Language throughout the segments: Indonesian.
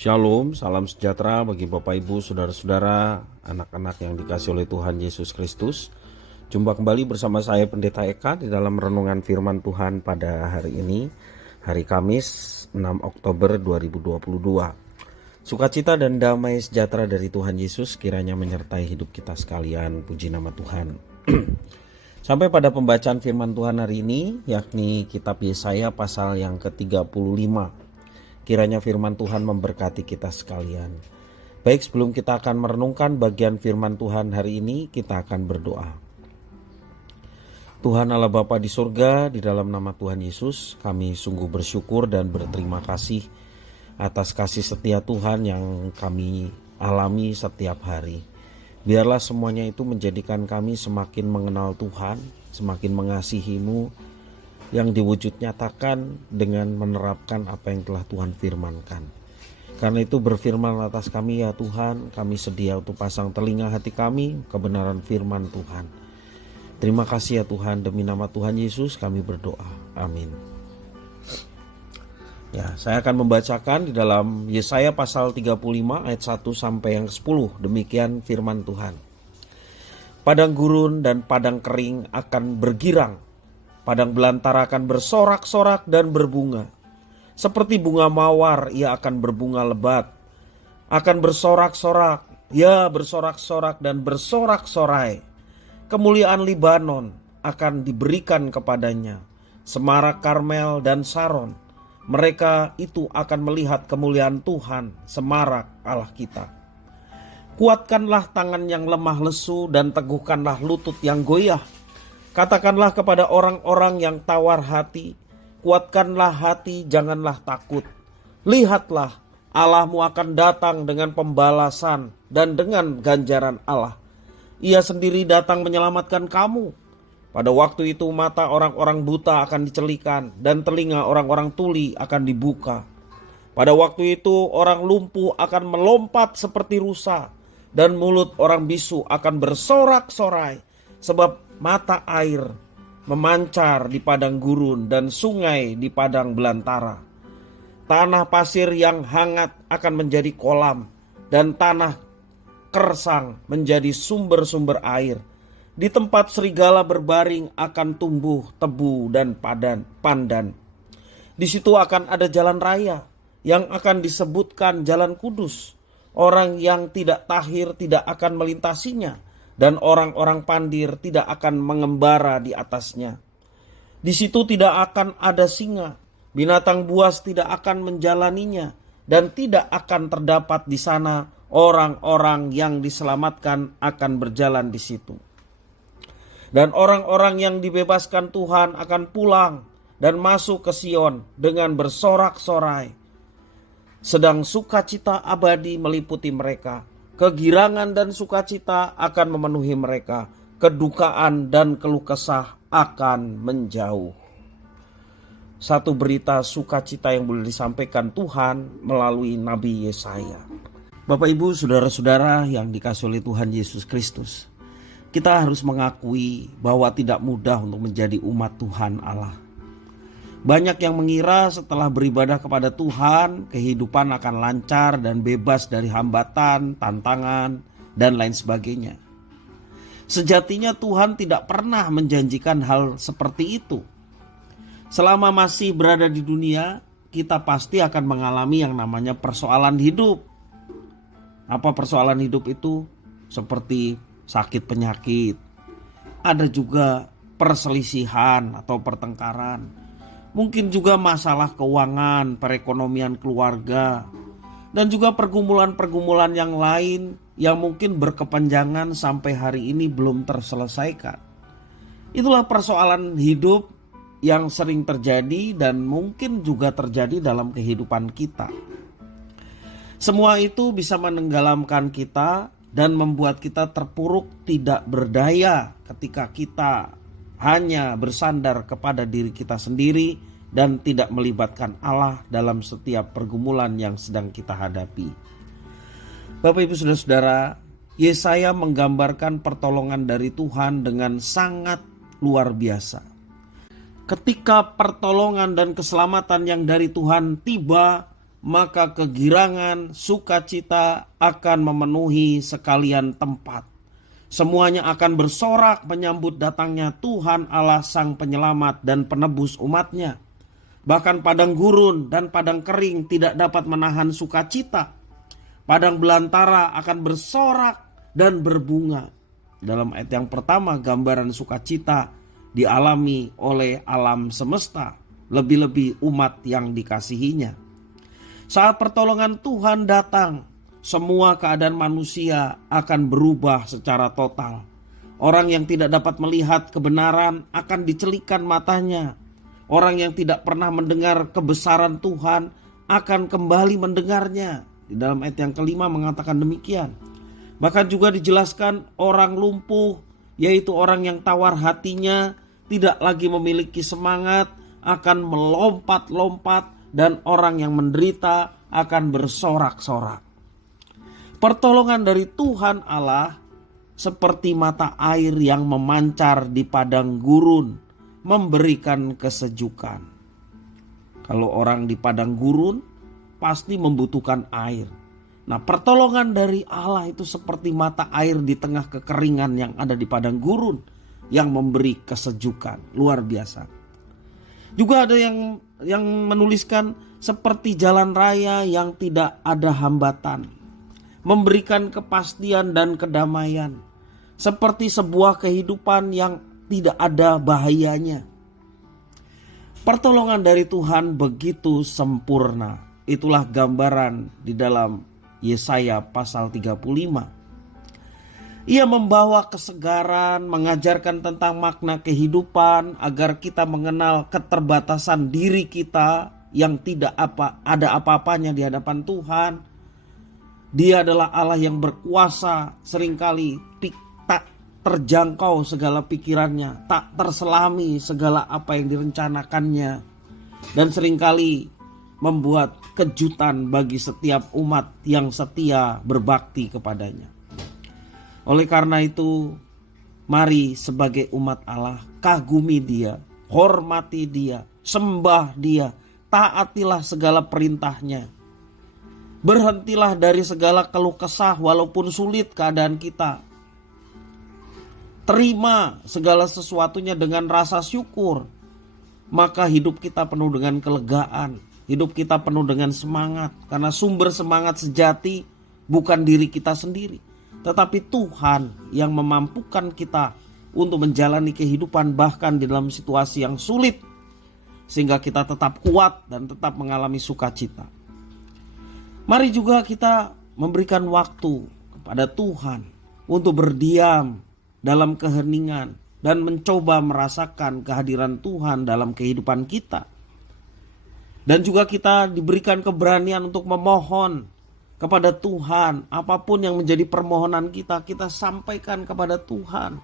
Shalom, salam sejahtera bagi Bapak Ibu, Saudara-saudara, anak-anak yang dikasihi oleh Tuhan Yesus Kristus. Jumpa kembali bersama saya Pendeta Eka di dalam renungan firman Tuhan pada hari ini, hari Kamis 6 Oktober 2022. Sukacita dan damai sejahtera dari Tuhan Yesus kiranya menyertai hidup kita sekalian, puji nama Tuhan. Sampai pada pembacaan firman Tuhan hari ini, yakni kitab Yesaya pasal yang ke-35. Kiranya firman Tuhan memberkati kita sekalian. Baik, sebelum kita akan merenungkan bagian firman Tuhan hari ini, kita akan berdoa. Tuhan Allah Bapa di surga, di dalam nama Tuhan Yesus, kami sungguh bersyukur dan berterima kasih atas kasih setia Tuhan yang kami alami setiap hari. Biarlah semuanya itu menjadikan kami semakin mengenal Tuhan, semakin mengasihi-Mu, yang diwujud nyatakan dengan menerapkan apa yang telah Tuhan firmankan. Karena itu berfirman atas kami ya Tuhan, kami sedia untuk pasang telinga hati kami kebenaran firman Tuhan. Terima kasih ya Tuhan, demi nama Tuhan Yesus kami berdoa. Amin. Ya, saya akan membacakan di dalam Yesaya pasal 35 ayat 1 sampai yang 10. Demikian firman Tuhan. Padang gurun dan padang kering akan bergirang. Padang belantara akan bersorak-sorak dan berbunga. Seperti bunga mawar ia akan berbunga lebat. Akan bersorak-sorak, ya bersorak-sorak dan bersorak-sorai. Kemuliaan Libanon akan diberikan kepadanya. Semarak Karmel dan Saron. Mereka itu akan melihat kemuliaan Tuhan, semarak Allah kita. Kuatkanlah tangan yang lemah lesu dan teguhkanlah lutut yang goyah. Katakanlah kepada orang-orang yang tawar hati, kuatkanlah hati, janganlah takut. Lihatlah, Allahmu akan datang dengan pembalasan dan dengan ganjaran Allah. Ia sendiri datang menyelamatkan kamu. Pada waktu itu mata orang-orang buta akan dicelikan dan telinga orang-orang tuli akan dibuka. Pada waktu itu orang lumpuh akan melompat seperti rusa dan mulut orang bisu akan bersorak-sorai. Sebab mata air memancar di padang gurun dan sungai di padang belantara. Tanah pasir yang hangat akan menjadi kolam dan tanah kersang menjadi sumber-sumber air. Di tempat serigala berbaring akan tumbuh tebu dan pandan. Di situ akan ada jalan raya yang akan disebutkan jalan kudus. Orang yang tidak tahir tidak akan melintasinya. Dan orang-orang pandir tidak akan mengembara di atasnya. Di situ tidak akan ada singa, binatang buas tidak akan menjalaninya, dan tidak akan terdapat di sana orang-orang yang diselamatkan akan berjalan di situ. Dan orang-orang yang dibebaskan Tuhan akan pulang dan masuk ke Sion dengan bersorak-sorai. Sedang sukacita abadi meliputi mereka. Kegirangan dan sukacita akan memenuhi mereka. Kedukaan dan keluh kesah akan menjauh. Satu berita sukacita yang boleh disampaikan Tuhan melalui Nabi Yesaya. Bapak Ibu, saudara-saudara yang dikasihi oleh Tuhan Yesus Kristus. Kita harus mengakui bahwa tidak mudah untuk menjadi umat Tuhan Allah. Banyak yang mengira setelah beribadah kepada Tuhan, kehidupan akan lancar dan bebas dari hambatan, tantangan, dan lain sebagainya. Sejatinya Tuhan tidak pernah menjanjikan hal seperti itu. Selama masih berada di dunia, kita pasti akan mengalami yang namanya persoalan hidup. Apa persoalan hidup itu? Seperti sakit penyakit. Ada juga perselisihan atau pertengkaran. Mungkin juga masalah keuangan, perekonomian keluarga, dan juga pergumulan-pergumulan yang lain yang mungkin berkepanjangan sampai hari ini belum terselesaikan. Itulah persoalan hidup yang sering terjadi dan mungkin juga terjadi dalam kehidupan kita. Semua itu bisa menenggelamkan kita dan membuat kita terpuruk tidak berdaya ketika kita hanya bersandar kepada diri kita sendiri dan tidak melibatkan Allah dalam setiap pergumulan yang sedang kita hadapi. Bapak Ibu Saudara-saudara, Yesaya menggambarkan pertolongan dari Tuhan dengan sangat luar biasa. Ketika pertolongan dan keselamatan yang dari Tuhan tiba, maka kegirangan, sukacita akan memenuhi sekalian tempat. Semuanya akan bersorak menyambut datangnya Tuhan Allah Sang Penyelamat dan Penebus umatnya. Bahkan padang gurun dan padang kering tidak dapat menahan sukacita. Padang belantara akan bersorak dan berbunga. Dalam ayat yang pertama, gambaran sukacita dialami oleh alam semesta, lebih-lebih umat yang dikasihinya. Saat pertolongan Tuhan datang, semua keadaan manusia akan berubah secara total. Orang yang tidak dapat melihat kebenaran akan dicelikan matanya. Orang yang tidak pernah mendengar kebesaran Tuhan akan kembali mendengarnya. Di dalam ayat yang kelima mengatakan demikian. Bahkan juga dijelaskan orang lumpuh, yaitu orang yang tawar hatinya, tidak lagi memiliki semangat, akan melompat-lompat, dan orang yang menderita akan bersorak-sorak. Pertolongan dari Tuhan Allah seperti mata air yang memancar di padang gurun, memberikan kesejukan. Kalau orang di padang gurun pasti membutuhkan air. Nah, pertolongan dari Allah itu seperti mata air di tengah kekeringan yang ada di padang gurun, yang memberi kesejukan luar biasa. Juga ada yang menuliskan seperti jalan raya yang tidak ada hambatan, memberikan kepastian dan kedamaian, seperti sebuah kehidupan yang tidak ada bahayanya. Pertolongan dari Tuhan begitu sempurna. Itulah gambaran di dalam Yesaya pasal 35. Ia membawa kesegaran, mengajarkan tentang makna kehidupan agar kita mengenal keterbatasan diri kita yang tidak ada apa-apanya di hadapan Tuhan. Dia adalah Allah yang berkuasa, seringkali tak terjangkau segala pikirannya, tak terselami segala apa yang direncanakannya, dan seringkali membuat kejutan bagi setiap umat yang setia berbakti kepadanya. Oleh karena itu, mari sebagai umat Allah kagumi Dia, hormati Dia, sembah Dia, taatilah segala perintahnya. Berhentilah dari segala keluh kesah walaupun sulit keadaan kita. Terima segala sesuatunya dengan rasa syukur, maka hidup kita penuh dengan kelegaan. Hidup kita penuh dengan semangat, karena sumber semangat sejati bukan diri kita sendiri, tetapi Tuhan yang memampukan kita untuk menjalani kehidupan bahkan di dalam situasi yang sulit, sehingga kita tetap kuat dan tetap mengalami sukacita. Mari juga kita memberikan waktu kepada Tuhan untuk berdiam dalam keheningan dan mencoba merasakan kehadiran Tuhan dalam kehidupan kita. Dan juga kita diberikan keberanian untuk memohon kepada Tuhan. Apapun yang menjadi permohonan kita, kita sampaikan kepada Tuhan.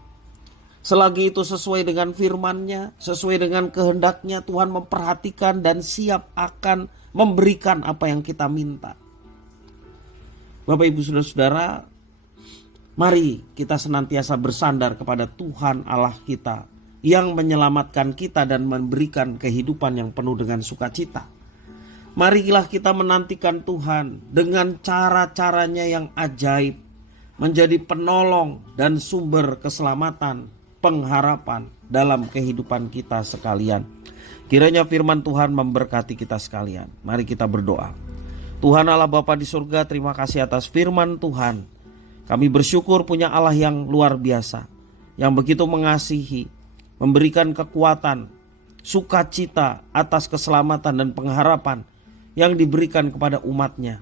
Selagi itu sesuai dengan firman-Nya, sesuai dengan kehendak-Nya, Tuhan memperhatikan dan siap akan memberikan apa yang kita minta. Bapak, Ibu, Saudara-saudara, mari kita senantiasa bersandar kepada Tuhan Allah kita yang menyelamatkan kita dan memberikan kehidupan yang penuh dengan sukacita. Marilah kita menantikan Tuhan dengan cara-caranya yang ajaib, menjadi penolong dan sumber keselamatan, pengharapan dalam kehidupan kita sekalian. Kiranya firman Tuhan memberkati kita sekalian. Mari kita berdoa. Tuhan Allah Bapa di surga, terima kasih atas firman Tuhan. Kami bersyukur punya Allah yang luar biasa, yang begitu mengasihi, memberikan kekuatan, sukacita atas keselamatan dan pengharapan yang diberikan kepada umatnya.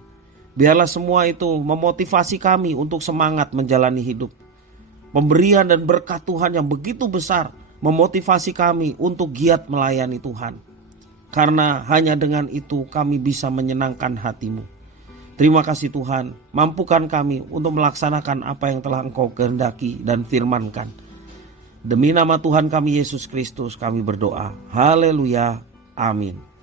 Biarlah semua itu memotivasi kami untuk semangat menjalani hidup. Pemberian dan berkat Tuhan yang begitu besar memotivasi kami untuk giat melayani Tuhan. Karena hanya dengan itu kami bisa menyenangkan hati-Mu. Terima kasih Tuhan, mampukan kami untuk melaksanakan apa yang telah Engkau kehendaki dan firmankan. Demi nama Tuhan kami Yesus Kristus kami berdoa. Haleluya. Amin.